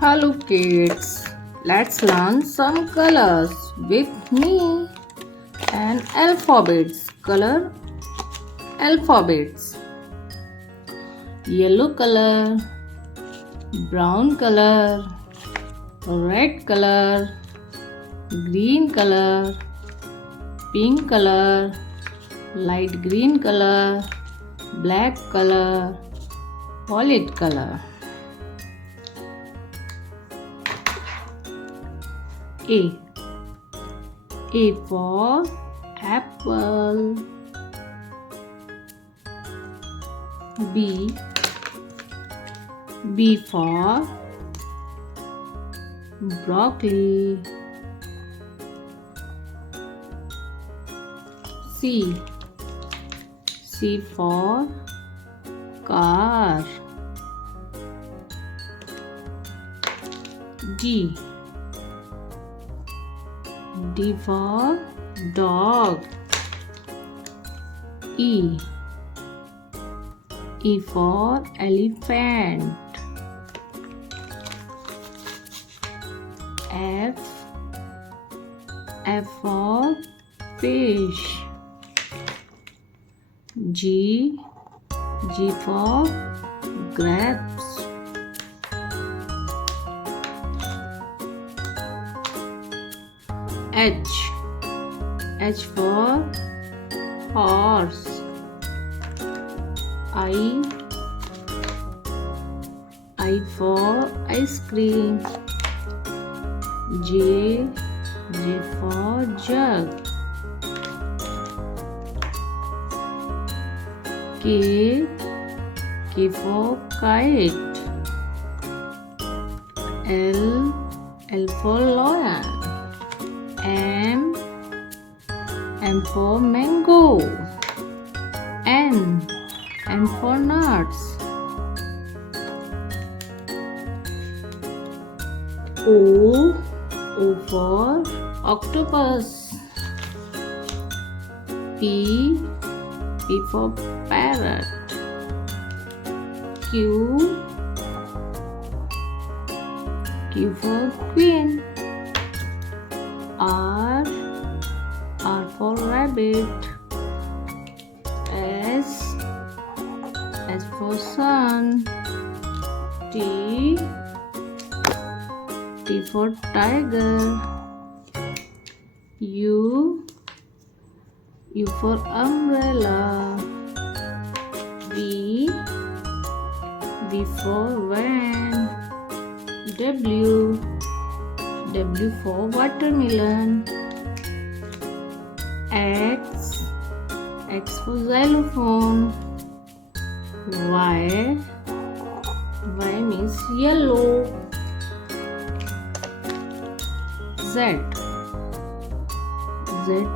Hello kids, let's learn some colors with me and alphabets. Color alphabets. Yellow color, brown color, red color, green color, pink color, light green color, black color, violet color. A for apple. B for broccoli. C for car. D for dog. E for elephant. F for fish. G for grapes. H for horse. I for ice cream. J for jug. K for kite. L for lion. M for mango. N for nuts. O for octopus. P for parrot. Q for queen. R for rabbit. S for sun. T for tiger. U for umbrella. V for van. W for watermelon. X for xylophone. Y means yellow. Z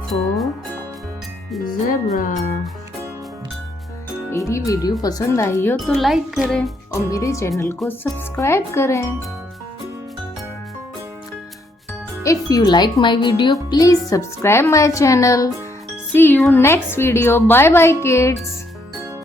for zebra. मेरी video पसंद आई हो तो like करें और मेरे channel को subscribe करें. If you like my video, please subscribe my channel. See you next video. Bye bye kids.